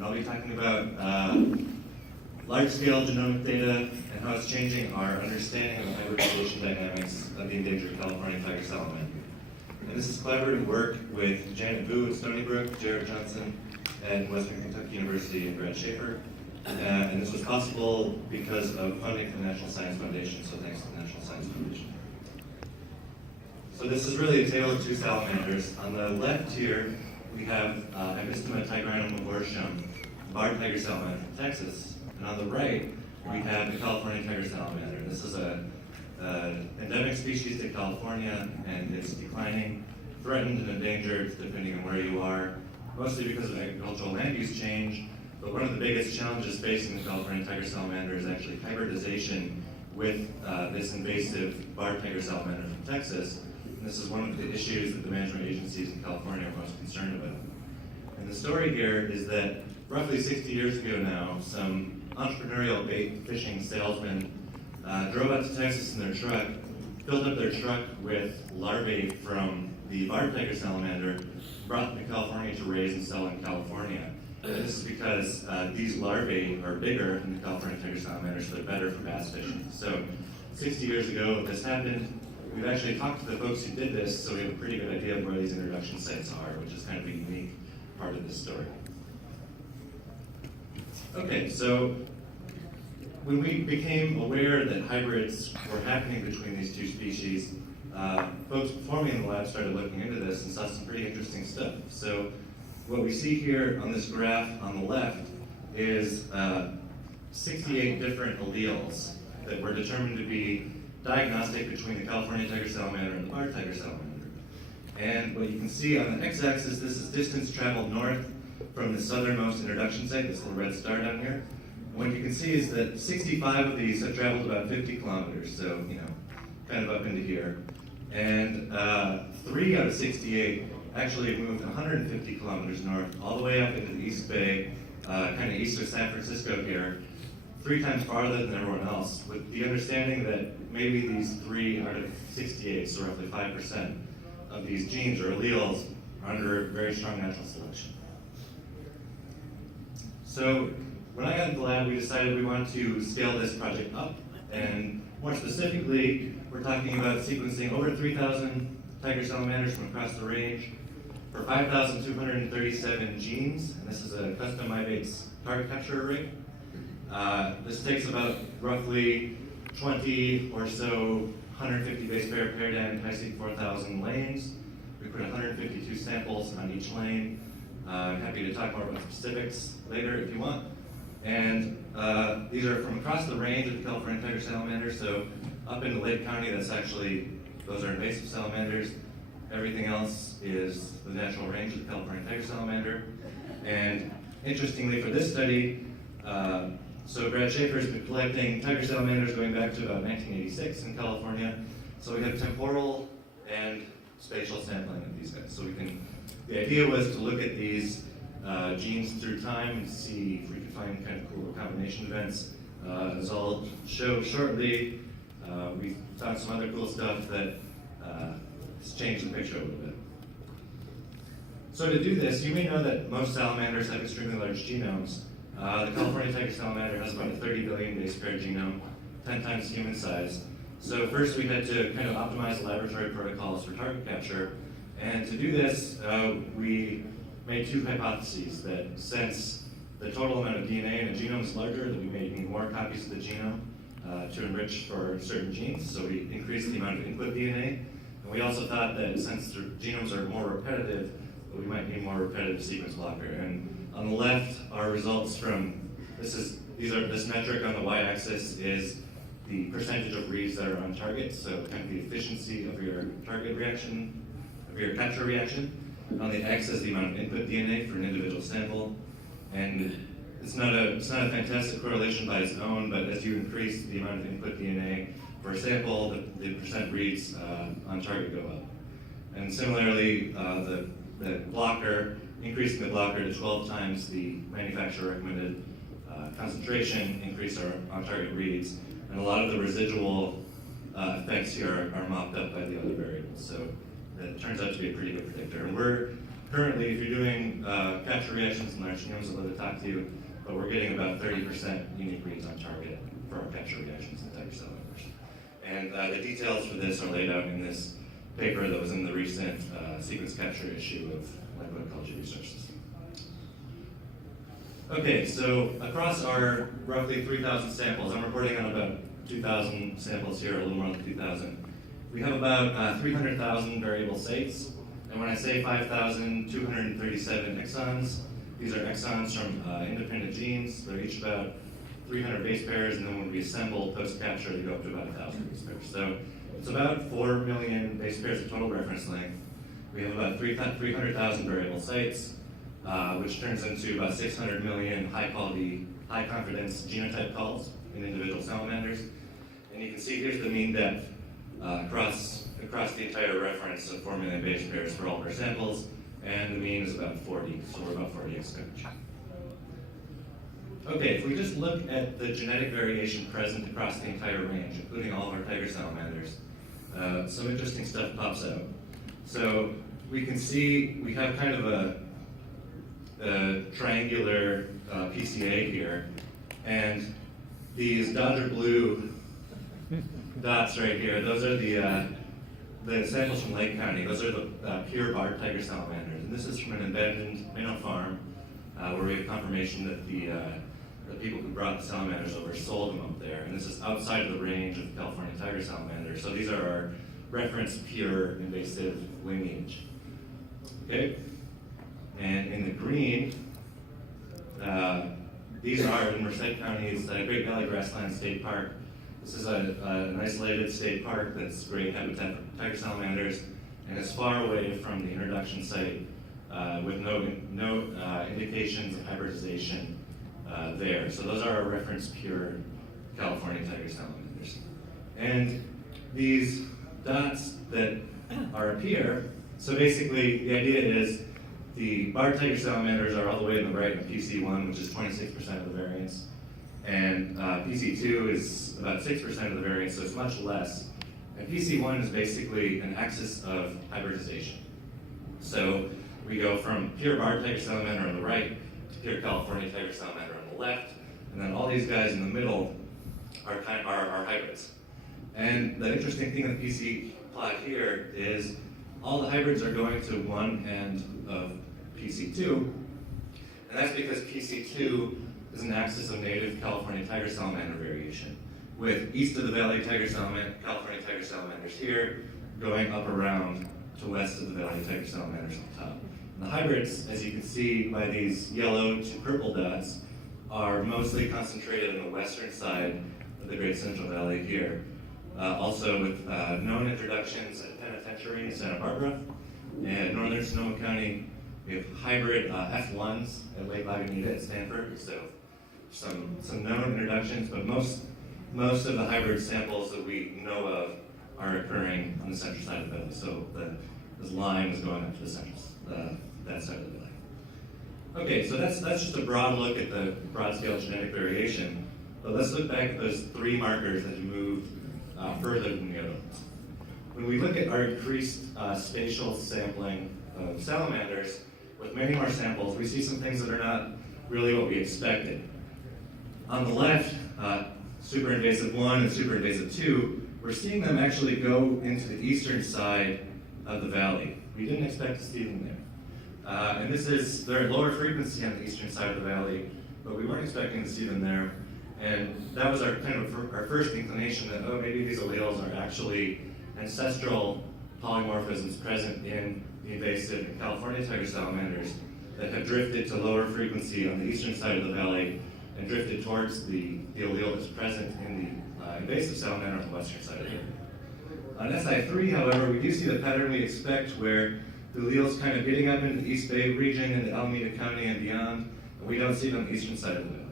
and I'll be talking about large-scale genomic data and how it's changing our understanding of the hybridization dynamics of the endangered California tiger salamander. And this is collaborative work with Janet Vu at Stony Brook, Jared Johnson at Western Kentucky University, and Brad Schaefer. And this was possible because of funding from the National Science Foundation, so thanks to the National Science Foundation. So this is really a tale of two salamanders. On the left here, we have Hybridization tigrinum abortium, barred tiger salamander from Texas. And on the right, we have the California tiger salamander. This is an endemic species to California, and it's declining, threatened and endangered, depending on where you are, mostly because of agricultural land use change. But one of the biggest challenges facing the California tiger salamander is actually hybridization with this invasive barred tiger salamander from Texas. And this is one of the issues that the management agencies in California are most concerned about. And the story here is that roughly 60 years ago now, some entrepreneurial bait fishing salesmen drove out to Texas in their truck, filled up their truck with larvae from the barred tiger salamander, brought them to California to raise and sell in California. And this is because these larvae are bigger than the California tiger salamander, so they're better for bass fishing. So 60 years ago, this happened. We've actually talked to the folks who did this, so we have a pretty good idea of where these introduction sites are, which is kind of a unique part of this story. Okay, so when we became aware that hybrids were happening between these two species, folks before me in the lab started looking into this and saw some pretty interesting stuff. So what we see here on this graph on the left is 68 different alleles that were determined to be diagnostic between the California tiger salamander and the barred tiger salamander. And what you can see on the x-axis, this is distance traveled north from the southernmost introduction site, this little red star down here. And what you can see is that 65 of these have traveled about 50 kilometers, so, kind of up into here. And 3 out of 68 actually have moved 150 kilometers north, all the way up into the East Bay, kind of east of San Francisco here, 3 times farther than everyone else, with the understanding that maybe these 3 out of 68, so roughly 5% of these genes or alleles are under very strong natural selection. So when I got into the lab, we decided we wanted to scale this project up, and more specifically, we're talking about sequencing over 3,000 tiger salamanders from across the range for 5,237 genes, and this is a custom MyBaits target capture array. This takes about roughly 20 or so 150 base pair paired-end HiSeq 4000 lanes. We put 152 samples on each lane. I'm happy to talk more about specifics later if you want. And these are from across the range of the California tiger salamander. So up into Lake County, those are invasive salamanders. Everything else is the natural range of the California tiger salamander. And interestingly for this study, so Brad Schaefer has been collecting tiger salamanders going back to about 1986 in California. So we have temporal and spatial sampling of these guys. So the idea was to look at these genes through time and see if we could find kind of cool combination events. As I'll show shortly, we found some other cool stuff that has changed the picture a little bit. So to do this, you may know that most salamanders have extremely large genomes. The California tiger salamander has about a 30 billion base pair genome, 10 times human size. So first we had to kind of optimize laboratory protocols for target capture. And to do this, we made 2 hypotheses: that since the total amount of DNA in a genome is larger, that we may need more copies of the genome to enrich for certain genes. So we increased the amount of input DNA. And we also thought that since the genomes are more repetitive, we might need more repetitive sequence blocker. And on the left are results from, this metric on the y-axis is the percentage of reads that are on target, so kind of the efficiency of your target reaction, of your capture reaction. On the x is the amount of input DNA for an individual sample. And it's not a fantastic correlation by its own, but as you increase the amount of input DNA for a sample, the percent reads on target go up. And similarly, the blocker, increasing the blocker to 12 times the manufacturer recommended concentration, increase our on-target reads, and a lot of the residual effects here are mopped up by the other variables. So it turns out to be a pretty good predictor. And we're currently, if you're doing capture reactions in large genomes, I'd love to talk to you, but we're getting about 30% unique reads on target for our capture reactions in tiger salamanders. And the details for this are laid out in this paper that was in the recent sequence capture issue of Molecular Ecology Resources. Okay, so across our roughly 3,000 samples, I'm reporting on about 2,000 samples here, a little more than 2,000. We have about 300,000 variable sites, and when I say 5,237 exons, these are exons from independent genes. They're each about 300 base pairs, and then when we assemble post-capture, they go up to about 1,000 base pairs. So it's about 4 million base pairs of total reference length. We have about 300,000 variable sites, which turns into about 600 million high-quality, high-confidence genotype calls in individual salamanders. And you can see here's the mean depth across the entire reference of 4 million base pairs for all of our samples, and the mean is about 40, so we're about 40x coverage. Okay, if we just look at the genetic variation present across the entire range, including all of our tiger salamanders, some interesting stuff pops out. So we can see we have kind of a triangular PCA here, and these Dodger blue dots right here, those are the samples from Lake County. Those are the pure barred tiger salamanders. And this is from an abandoned minnow farm where we have confirmation that the people who brought the salamanders over sold them up there. And this is outside of the range of the California tiger salamander. So these are our reference pure invasive lineage. Okay? And in the green, these are in Merced County's Great Valley Grassland State Park. This is an isolated state park that's great habitat for tiger salamanders and is far away from the introduction site with no indications of hybridization there. So those are our reference pure California tiger salamanders. And these dots that are up here, so basically the idea is the barred tiger salamanders are all the way in the right in PC1, which is 26% of the variance. And PC2 is about 6% of the variance, so it's much less. And PC1 is basically an axis of hybridization. So we go from pure barred tiger salamander on the right to pure California tiger salamander on the left, and then all these guys in the middle are hybrids. And the interesting thing in the PC plot here is all the hybrids are going to one end of PC2, and that's because PC2 is an axis of native California tiger salamander variation, with east of the valley California tiger salamanders here, going up around to west of the valley tiger salamanders on top. And the hybrids, as you can see by these yellow to purple dots, are mostly concentrated on the western side of the Great Central Valley here. Also with known introductions at Penitentiary in Santa Barbara, and northern Sonoma County, we have hybrid F1s at Lake Lagunita at Stanford, so some known introductions, but most of the hybrid samples that we know of are occurring on the central side of the valley. So this line is going up to the central, that side of the valley. Okay, so that's just a broad look at the broad scale genetic variation. But let's look back at those three markers as we move further than the other ones. When we look at our increased spatial sampling of salamanders, with many more samples, we see some things that are not really what we expected. On the left, superinvasive 1 and superinvasive 2, we're seeing them actually go into the eastern side of the valley. We didn't expect to see them there. And they're at lower frequency on the eastern side of the valley, but we weren't expecting to see them there. And that was our first inclination that, oh, maybe these alleles are actually ancestral polymorphisms present in the invasive California tiger salamanders that have drifted to lower frequency on the eastern side of the valley and drifted towards the allele that's present in the invasive salamander on the western side of the valley. On SI3, however, we do see the pattern we expect where the alleles kind of getting up into the East Bay region, into Alameda County and beyond, and we don't see them on the eastern side of the valley.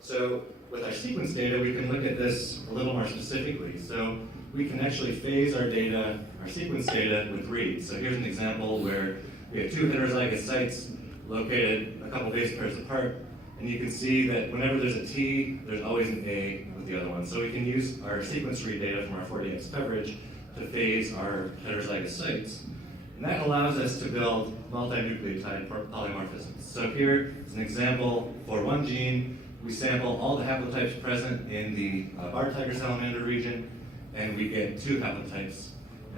So with our sequence data, we can look at this a little more specifically. So we can actually phase our data, our sequence data, with reads. So here's an example where we have two heterozygous sites located a couple base pairs apart, and you can see that whenever there's a T, there's always an A with the other one. So we can use our sequence read data from our 40x coverage to phase our heterozygous sites. And that allows us to build multinucleotide polymorphisms. So here is an example for one gene. We sample all the haplotypes present in the barred tiger salamander region, and we get 2 haplotypes.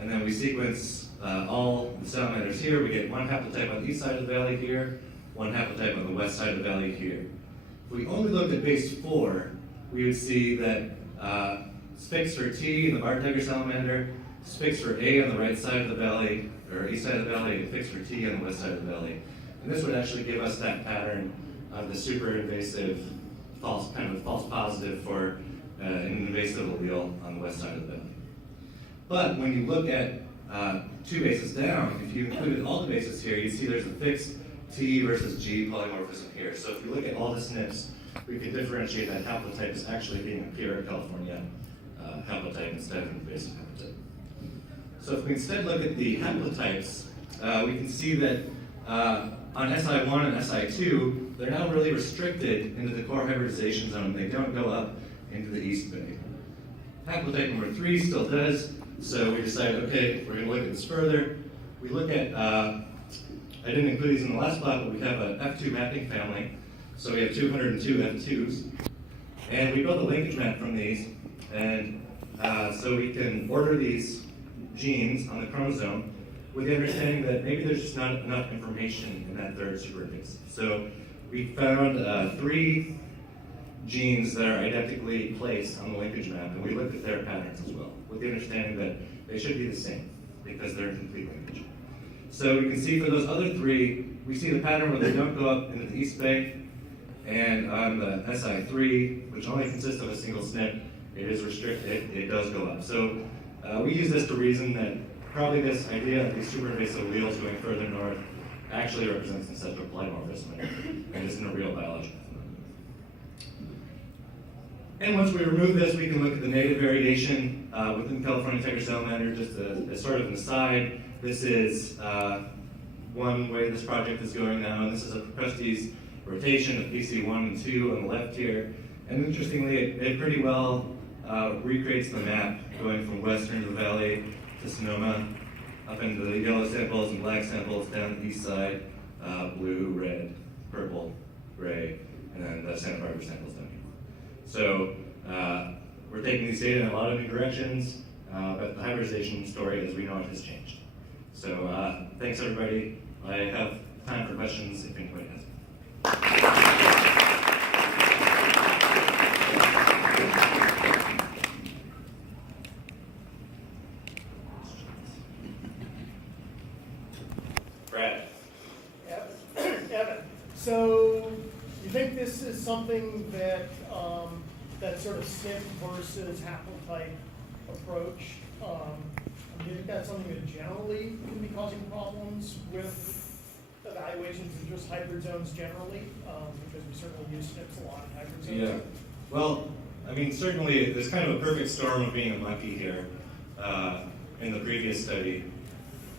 And then we sequence all the salamanders here. We get 1 haplotype on the east side of the valley here, 1 haplotype on the west side of the valley here. If we only looked at base 4, we would see that SPICs for T in the barred tiger salamander, SPICs for A on the right side of the valley, or east side of the valley, and FICs for T on the west side of the valley. And this would actually give us that pattern of the super invasive false positive for an invasive allele on the west side of the valley. But when you look at 2 bases down, if you included all the bases here, you see there's a fixed T versus G polymorphism here. So if you look at all the SNPs, we can differentiate that haplotype as actually being a pure California haplotype instead of an invasive haplotype. So if we instead look at the haplotypes, we can see that on SI1 and SI2, they're now really restricted into the core hybridization zone. They don't go up into the East Bay. Haplotype number 3 still does, so we decided, okay, we're going to look at this further. We look at, I didn't include these in the last plot, but we have an F2 mapping family. So we have 202 F2s. And we built a linkage map from these, and so we can order these genes on the chromosome with the understanding that maybe there's just not enough information in that 3rd superbase. So we found 3 genes that are identically placed on the linkage map, and we looked at their patterns as well, with the understanding that they should be the same because they're in complete linkage. So we can see for those other 3, we see the pattern where they don't go up into the East Bay, and on the SI3, which only consists of a single SNP, it is restricted, it does go up. So we use this to reason that probably this idea of these superinvasive alleles going further north actually represents ancestral polymorphism and isn't a real biological phenomenon. And once we remove this, we can look at the native variation within California tiger salamander. Just as sort of an aside, this is one way this project is going now, and this is a Procrustes rotation of PC1 and 2 on the left here. And interestingly, it pretty well recreates the map going from western of the valley to Sonoma, up into the yellow samples and black samples down the east side, blue, red, purple, gray, and then the Santa Barbara samples down here. So we're taking these data in a lot of new directions, but the hybridization story, as we know it, has changed. So thanks everybody. I have time for questions if anybody has. Brad. Evan, so you think this is something that that sort of SNP versus haplotype approach? Do you think that's something that generally can be causing problems with evaluations in just hybrid zones generally? Because we certainly use SNPs a lot in hybrid zones. Yeah. Well, I mean, certainly there's kind of a perfect storm of being a monkey here in the previous study.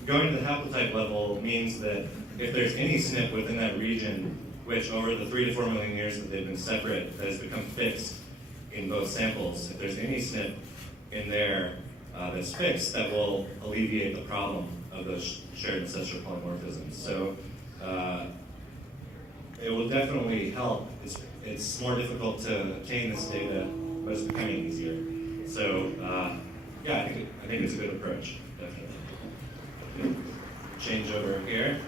Going to the haplotype level means that if there's any SNP within that region, which over the 3 to 4 million years that they've been separate, that has become fixed in both samples, if there's any SNP in there that's fixed, that will alleviate the problem of those shared ancestral polymorphisms. So it will definitely help. It's more difficult to obtain this data, but it's becoming easier. So yeah, I think it's a good approach, definitely. Change over here.